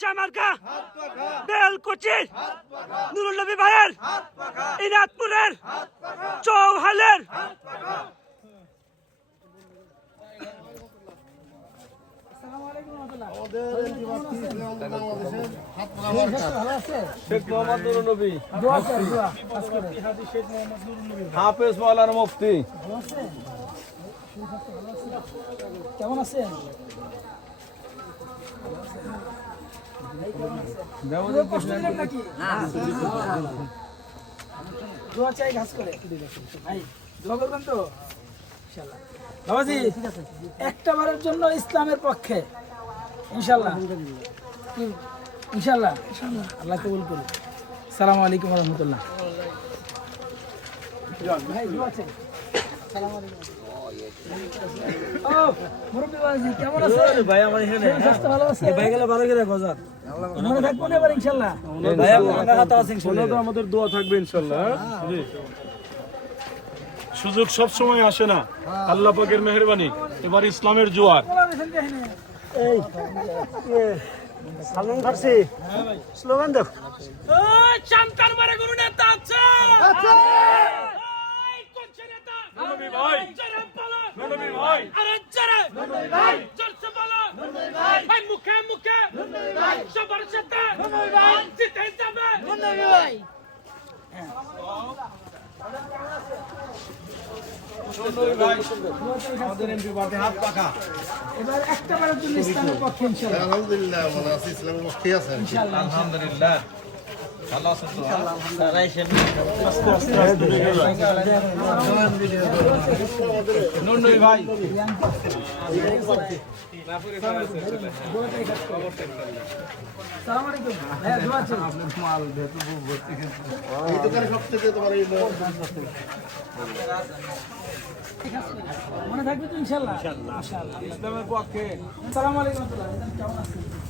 চামার্কা বেলকুচির নুরুল নবী ভাইয়ের ইনাদপুরের চৌহালের। শেখ মোহাম্মদ নুরুন হাফেজ মাওলানা মুফতি। কেমন আছেন? একটা বারের জন্য ইসলামের পক্ষে। ইনশাল্লাহ। ইনশাল্লাহ। আল্লাহ কবুল করুন সালাম আলাইকুম রহমতুল্লাহ। ভাই সালাম আলাইকুম। ইনশাল্লাহ আমাদের দোয়া থাকবে ইনশাআল্লাহ জি সুযোগ সব সময় আসে না। আল্লাহ পাকের মেহরবানি এবার ইসলামের জোয়ার। সালমান ফার্সি। স্লোগান দেখ। মারে গুরু নেতা। আছে নবী ভাই আরে জরে। জোরসে বলো। ভাই। মুখে মুখে সবার সাথে জিতে যাবে। ইনশাল্লাহ আলহামদুলিল্লাহ। মনে হ্যাঁ মনে থাকবে তো ইনশাল্লাহ ইনশাল্লাহ ইসলামের পক্ষে। সালাম আলাইকুম। কেমন আছেন?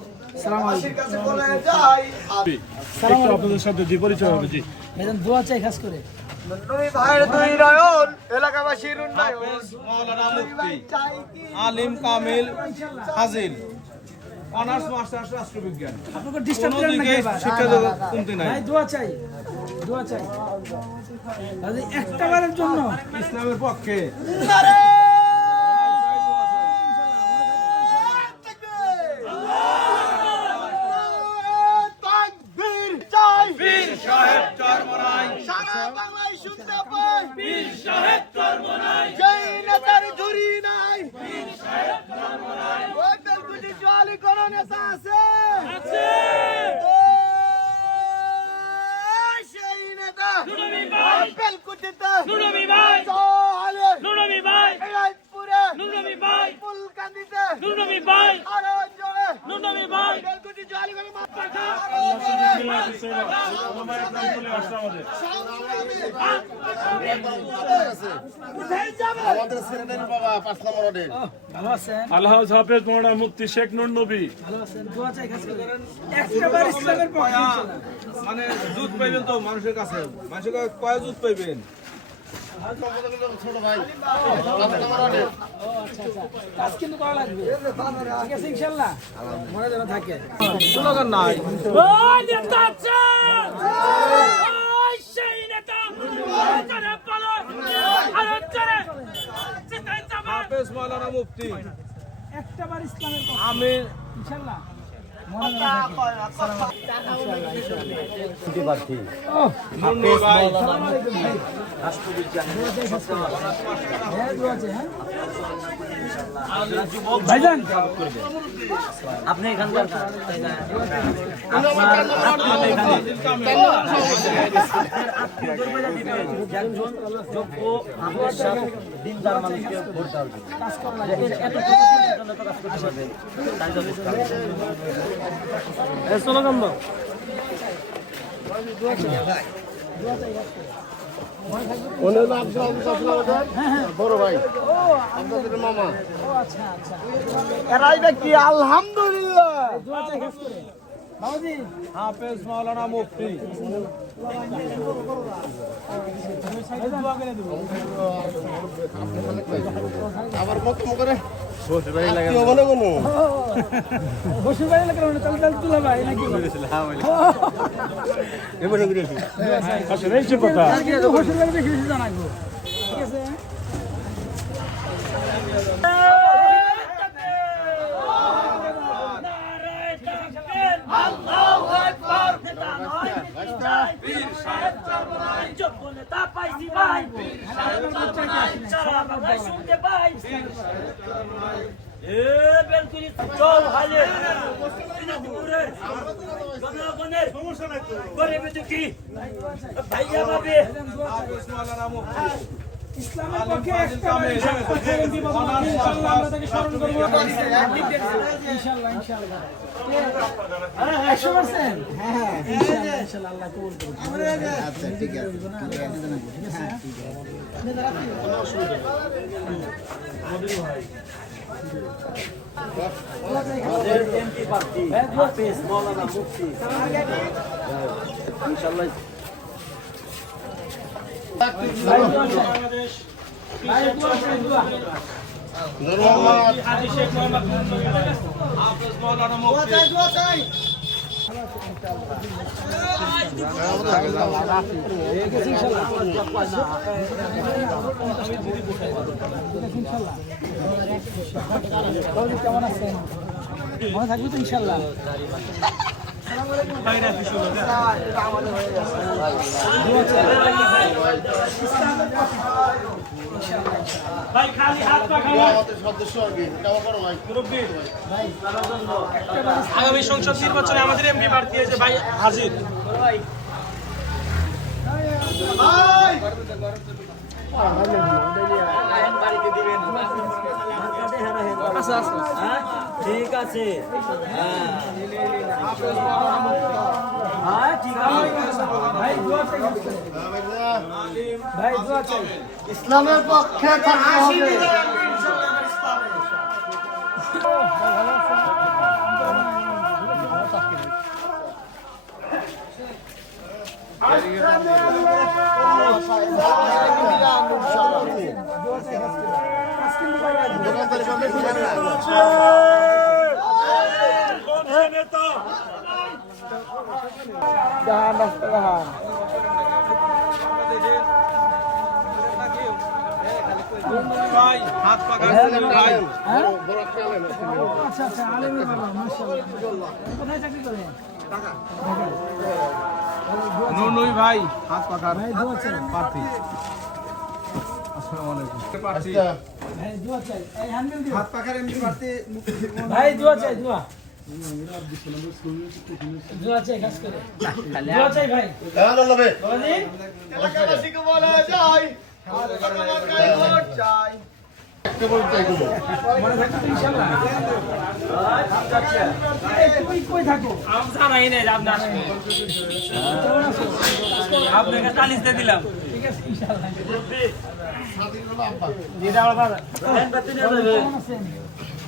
আপনাদের সাথে যে পরিচয় হবে জি। মেদান দোয়া চাই খাস করে। মাওলানা মুফতি আলিম কামিল ফাজিল অনার্স মাস্টার্স রাষ্ট্রবিজ্ঞান। আপনাকে ডিস্টার্ব করেন না শিক্ষা কমতি নাই। ভাই দোয়া চাই। দোয়া চাই। একটা বারের জন্য। ইসলামের পক্ষে। বাংলায় শুনতে পাই। বীর সাহেব কর্ম নাই। যেই নেতার ঝুরি নাই। ওই বেলকুটি জোয়ালি কোন নেতা আছে। আছে। সেই নেতা। নুরনবী ভাই। বেলকুটিতে নুরনবী ভাই। জোয়ালে নুরনবী ভাই। রাজপুরে নুরনবী ভাই। ফুলকান্দিতে। নুরনবী ভাই। আরও জোরে নুরনবী ভাই। বেলকুটি জোয়ালি করে মাথা পাঠা আল্লাহ হাফেজ মুফতি শেখ নবী পাইবেন তো মানুষের কাছে কয় পাইবেন ছোট ভাই পাঁচ নম্বর ওয়ার্ডে কাজ কিন্তু করা লাগবে ঠিক আছে ইনশাল্লাহ মনে যেন থাকে স্লোগান নাই ওই নেতা আছে ওই সেই নেতা জরে বলো আরে জরে জিতে যাবে হাফেজ মাওলানা মুফতি। একটা বার ইসলামের আমি ইনশাল্লাহ। হ্যাঁ ভাইজান আপনি এখানকার। এত ছোট দিনের বড় ভাই। মামা। আচ্ছা আচ্ছা। আলহামদুলিল্লাহ। হাফেজ মাওলানা মুফতি আবার কত করে আত্মীয় মনে কোনো বসে বাড়ি লাগে মানে তাহলে তাহলে তুলা ভাই নাকি আসলে এই যে কথা বসে বাড়ি বেশি বেশি জানাইবো ঠিক আছে হাফেজ মাওলানা মুফতি ইসলামের পক্ষে হ্যাঁ আমাদের এমপি প্রার্থী হাফেজ মুফতি ইনশাআল্লাহ ভাই দোয়া চাই দোয়া নূর মোহাম্মদ হাজি শেখ মোহাম্মদ হাফেজ মাওলানা মুফতি ঠিক আছে ইনশাআল্লাহ ইনশাআল্লাহ বাবুজি কেমন আছেন তো ইনশাআল্লাহ ভাই খালি হাত পা আগামী সংসদ নির্বাচনে আমাদের এমপি প্রার্থী হয়েছে ভাই হাজির হ্যাঁ? ঠিক আছে। হ্যাঁ। হ্যাঁ ঠিক আছে। ভাই দোয়া চাই ভাই দোয়া চাই ইসলামের পক্ষে থাকতে হবে। দোকানদারি করলে না জাহান রাস্তাহান ভাই হাত পাকা ভাই বড় বড় একটা আচ্ছা আচ্ছা আলেমই ভালো মাশাআল্লাহ কোথায় চাকরি করেন নুনুই ভাই হাত পাকা ভাই দোয়া চাই প্রার্থী আসসালামু আলাইকুম। আচ্ছা, ভাই দোয়া চাই। এই হ্যান্ডেল দিও হাত পাখার এমনি পারতে ভাই দোয়া চাই দোয়া। হ্যাঁ। মনে আপনাকে তালিশ দিয়ে দিলাম ঠিক আছে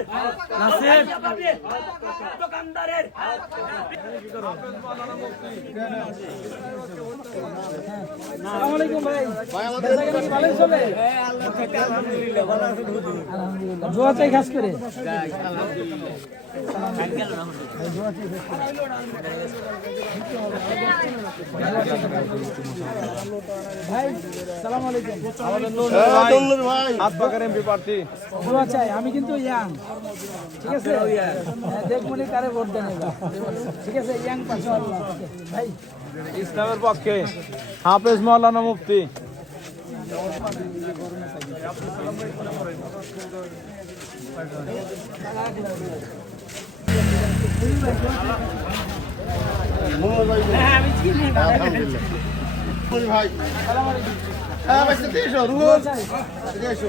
জনগণের দোকানদারের আসসালামু আলাইকুম ভাই ভাই আমাদের বেচা কেনা কি ভালোই চলে আলহামদুলিল্লাহ দোয়া চাই খাস করে। ভাই সালাম আলাইকুম। হ্যাঁ, তন্নুর ভাই হাত পাকার এমপি প্রার্থী দোয়া চাই আমি কিন্তু ইয়াং। ঠিক আছে? হ্যাঁ, দেখমনি কারে ভোট দেন ঠিক আছে? ইয়াং পাশে ভাই। ইসলামের পক্ষে হাফেজ মাওলানা মুফতি। ভাই ভাই হ্যাঁ ভাই। সাথে এসো।